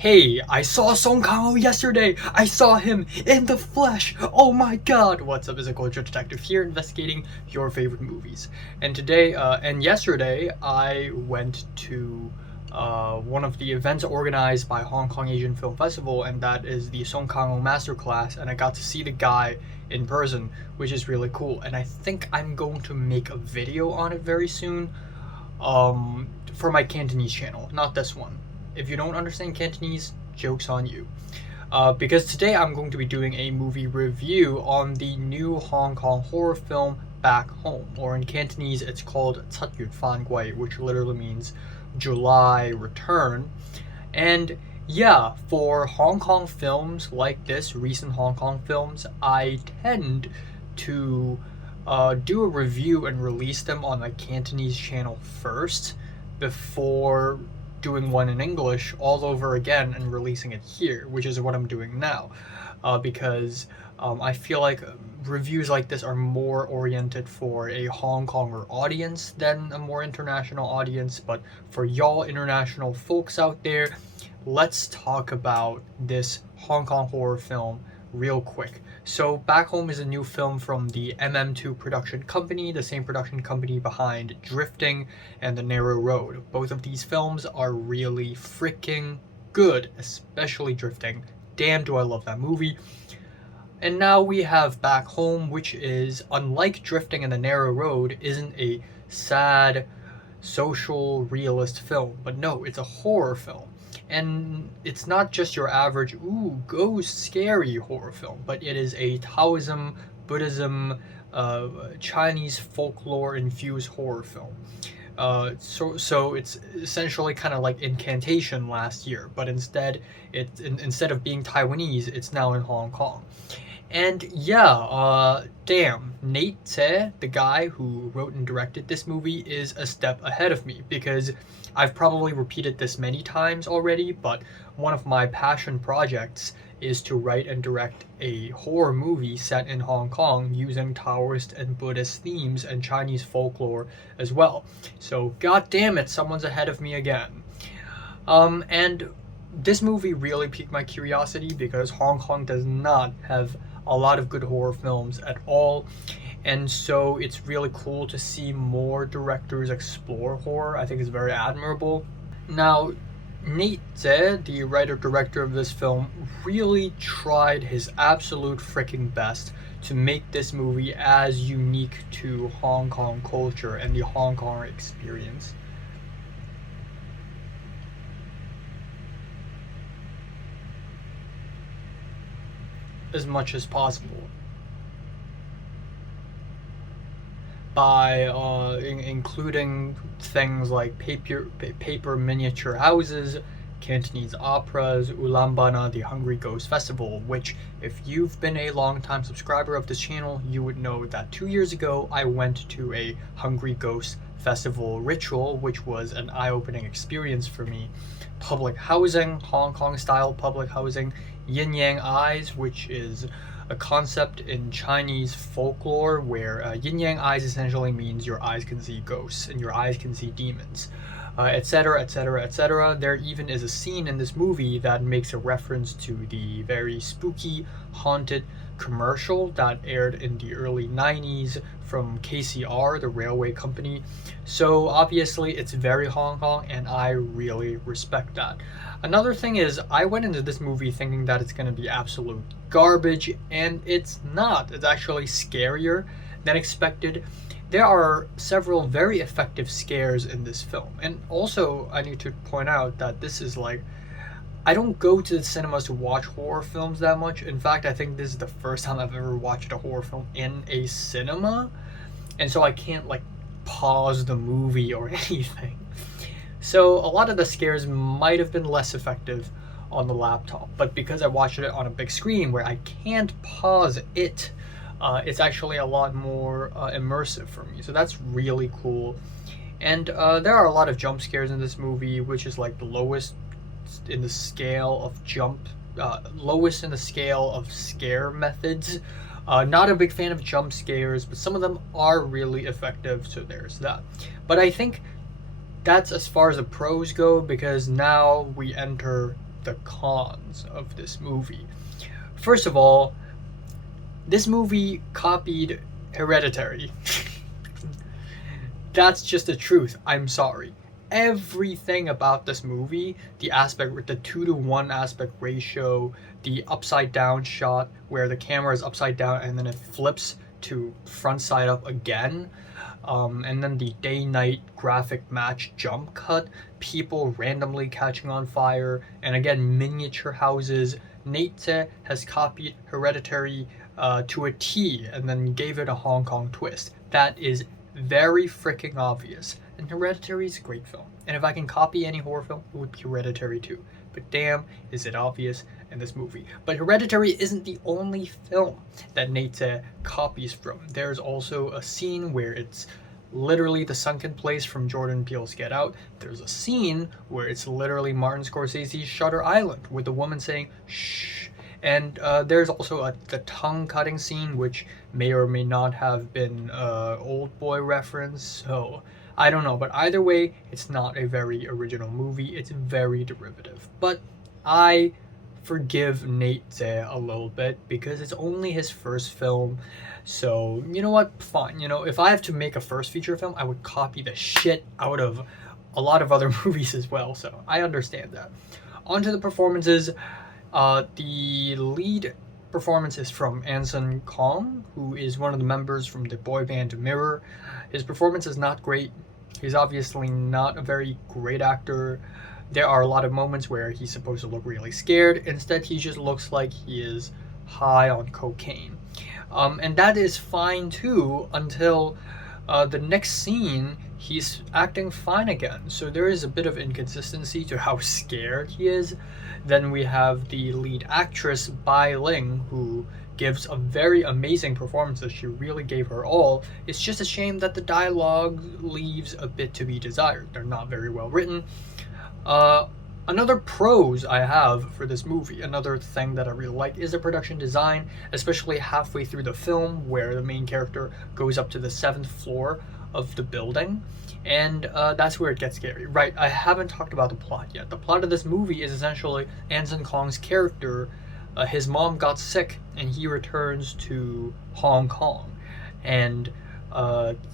Hey, I saw Song Kang-ho yesterday! I saw him in the flesh! Oh my god! What's up, is a culture detective here investigating your favorite movies. And today, and yesterday, I went to one of the events organized by Hong Kong Asian Film Festival, and that is the Song Kang-ho Masterclass, and I got to see the guy in person, which is really cool. And I think I'm going to make a video on it very soon, for my Cantonese channel, not this one. If you don't understand Cantonese, joke's on you. Because today I'm going to be doing a movie review on the new Hong Kong horror film Back Home, or in Cantonese it's called 七月返歸, which literally means July return. And yeah, for Hong Kong films like this, recent Hong Kong films, I tend to do a review and release them on my Cantonese channel first before doing one in English all over again and releasing it here, which is what I'm doing now, because I feel like reviews like this are more oriented for a Hong Konger audience than a more international audience. But for y'all international folks out there, let's talk about this Hong Kong horror film real quick. So Back Home is a new film from the MM2 production company, the same production company behind Drifting and The Narrow Road. Both of these films are really freaking good, especially Drifting. Damn, do I love that movie. And now we have Back Home, which is, unlike Drifting and The Narrow Road, isn't a sad social realist film, but no, it's a horror film. And it's not just your average, ooh, ghost, scary horror film, but it is a Taoism, Buddhism, Chinese folklore infused horror film. So it's essentially kind of like Incantation last year, but instead of being Taiwanese, it's now in Hong Kong. And yeah, damn, Nate Tse, the guy who wrote and directed this movie, is a step ahead of me, because I've probably repeated this many times already, but one of my passion projects is to write and direct a horror movie set in Hong Kong using Taoist and Buddhist themes and Chinese folklore as well. So god damn it, someone's ahead of me again. And this movie really piqued my curiosity because Hong Kong does not have a lot of good horror films at all, and so it's really cool to see more directors explore horror. I think it's very admirable. Now, Nate Tse, the writer-director of this film, really tried his absolute freaking best to make this movie as unique to Hong Kong culture and the Hong Kong experience as much as possible by including things like paper miniature houses, Cantonese operas, Ulambana, the Hungry Ghost Festival, which, if you've been a long-time subscriber of this channel, you would know that 2 years ago I went to a Hungry Ghost Festival ritual, which was an eye-opening experience for me. Public housing, Hong Kong style public housing, yin yang eyes, which is a concept in Chinese folklore where yin yang eyes essentially means your eyes can see ghosts and your eyes can see demons, etc, etc, etc. There even is a scene in this movie that makes a reference to the very spooky, haunted commercial that aired in the early 90s from KCR, the railway company. So obviously it's very Hong Kong, and I really respect that. Another thing is, I went into this movie thinking that it's going to be absolute garbage, and it's not. It's actually scarier than expected. There are several very effective scares in this film. And also, I need to point out that this is like, I don't go to the cinemas to watch horror films that much. In fact, I think this is the first time I've ever watched a horror film in a cinema. And so I can't like pause the movie or anything. So a lot of the scares might have been less effective on the laptop, but because I watched it on a big screen where I can't pause it, it's actually a lot more immersive for me. So that's really cool. And there are a lot of jump scares in this movie, which is like the lowest in the scale of scare methods. Not a big fan of jump scares, but some of them are really effective, so there's that. But I think that's as far as the pros go, because now we enter the cons of this movie. First of all, this movie copied Hereditary. That's just the truth. I'm sorry. Everything about this movie, the 2-to-1 aspect ratio, the upside down shot where the camera is upside down and then it flips to front side up again, and then the day-night graphic match jump cut, people randomly catching on fire, and again miniature houses. Nate has copied Hereditary to a T and then gave it a Hong Kong twist. That is very freaking obvious. And Hereditary is a great film. And if I can copy any horror film, it would be Hereditary too. But damn, is it obvious in this movie. But Hereditary isn't the only film that Nate copies from. There's also a scene where it's literally the sunken place from Jordan Peele's Get Out. There's a scene where it's literally Martin Scorsese's Shutter Island with the woman saying, shh. And there's also the tongue-cutting scene, which may or may not have been Old Boy reference, so I don't know. But either way, it's not a very original movie. It's very derivative. But I forgive Nate a little bit because it's only his first film. So, you know what? Fine. You know, if I have to make a first feature film, I would copy the shit out of a lot of other movies as well. So I understand that. On to the performances. The lead performance is from Anson Kong, who is one of the members from the boy band Mirror. His performance is not great. He's obviously not a very great actor. There are a lot of moments where he's supposed to look really scared. Instead, he just looks like he is high on cocaine. And that is fine too until the next scene, he's acting fine again. So there is a bit of inconsistency to how scared he is. Then we have the lead actress, Bai Ling, who gives a very amazing performance. She really gave her all. It's just a shame that the dialogue leaves a bit to be desired. They're not very well written. Another pros I have for this movie, another thing that I really like, is the production design, especially halfway through the film where the main character goes up to the 7th floor of the building, and that's where it gets scary. Right, I haven't talked about the plot yet. The plot of this movie is essentially Anson Kong's character, his mom got sick and he returns to Hong Kong and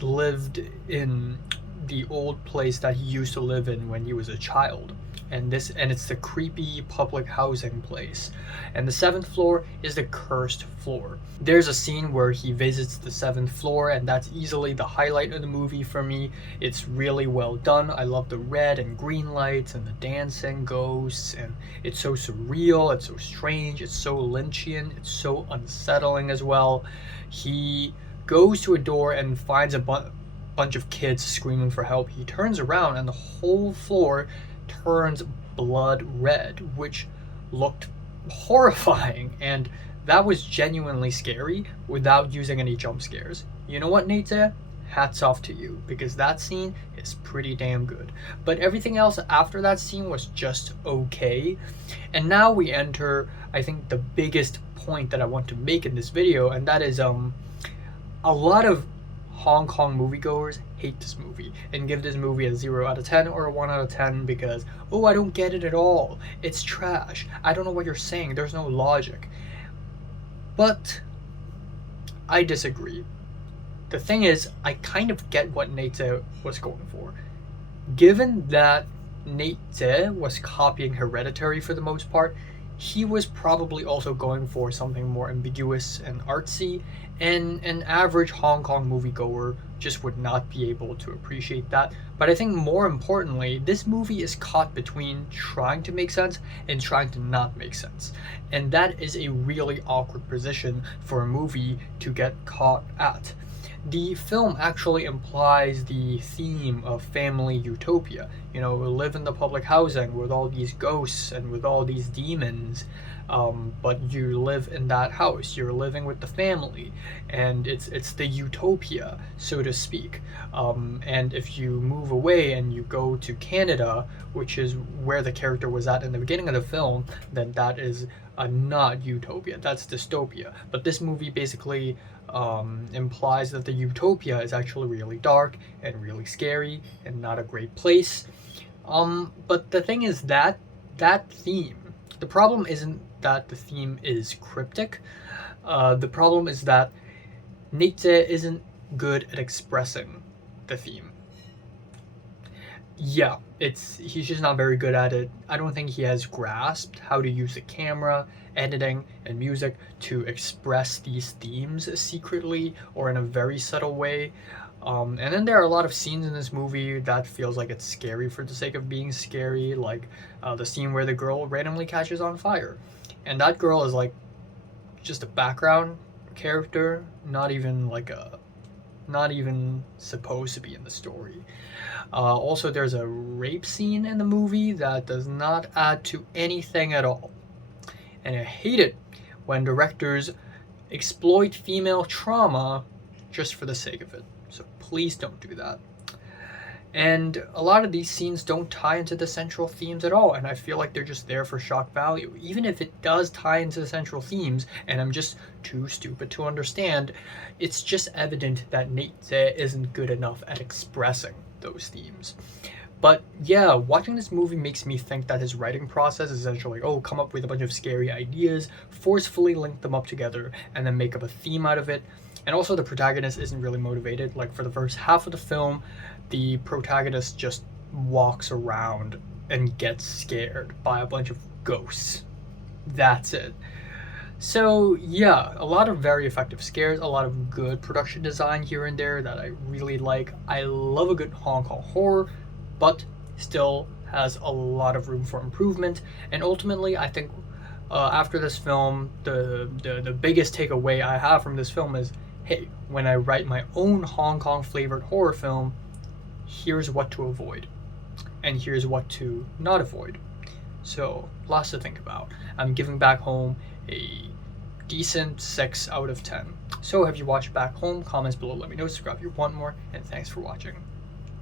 lived in the old place that he used to live in when he was a child. And it's the creepy public housing place. And the 7th floor is the cursed floor. There's a scene where he visits the 7th floor, and that's easily the highlight of the movie for me. It's really well done. I love the red and green lights and the dancing ghosts, and it's so surreal, it's so strange, it's so Lynchian, it's so unsettling as well. He goes to a door and finds a bunch of kids screaming for help. He turns around and the whole floor turns blood red, which looked horrifying, and that was genuinely scary without using any jump scares. You know what, Nate? Hats off to you, because that scene is pretty damn good. But everything else after that scene was just okay. And now we enter, I think, the biggest point that I want to make in this video, and that is a lot of Hong Kong moviegoers hate this movie and give this movie a 0 out of 10 or a 1 out of 10 because, oh, I don't get it at all. It's trash. I don't know what you're saying. There's no logic. But I disagree. The thing is, I kind of get what Nate was going for. Given that Nate was copying Hereditary for the most part, he was probably also going for something more ambiguous and artsy, and an average Hong Kong moviegoer just would not be able to appreciate that. But I think more importantly, this movie is caught between trying to make sense and trying to not make sense. And that is a really awkward position for a movie to get caught at. The film actually implies the theme of family utopia. You know, we live in the public housing with all these ghosts and with all these demons, but you live in that house. You're living with the family, and it's the utopia, so to speak. And if you move away and you go to Canada, which is where the character was at in the beginning of the film, then that is not utopia. That's dystopia. But this movie basically implies that the utopia is actually really dark and really scary and not a great place. But the thing is that theme The problem isn't that the theme is cryptic. The problem is that Nietzsche isn't good at expressing the theme. Yeah, he's just not very good at it. I don't think he has grasped how to use the camera, editing, and music to express these themes secretly or in a very subtle way. And then there are a lot of scenes in this movie that feels like it's scary for the sake of being scary, like the scene where the girl randomly catches on fire. And that girl is like just a background character, not even supposed to be in the story. Also, there's a rape scene in the movie that does not add to anything at all. And I hate it when directors exploit female trauma just for the sake of it. So please don't do that. And a lot of these scenes don't tie into the central themes at all, and I feel like they're just there for shock value. Even if it does tie into the central themes, and I'm just too stupid to understand, it's just evident that Nietzsche isn't good enough at expressing those themes. But yeah, watching this movie makes me think that his writing process is essentially come up with a bunch of scary ideas, forcefully link them up together, and then make up a theme out of it. And also the protagonist isn't really motivated. Like for the first half of the film, the protagonist just walks around and gets scared by a bunch of ghosts. That's it. So yeah, a lot of very effective scares, a lot of good production design here and there that I really like. I love a good Hong Kong horror, but still has a lot of room for improvement. And ultimately, I think after this film, the biggest takeaway I have from this film is, hey, when I write my own Hong Kong flavored horror film, here's what to avoid, and here's what to not avoid. So, lots to think about. I'm giving Back Home a decent 6 out of 10. So, have you watched Back Home? Comments below, let me know. Subscribe if you want more, and thanks for watching.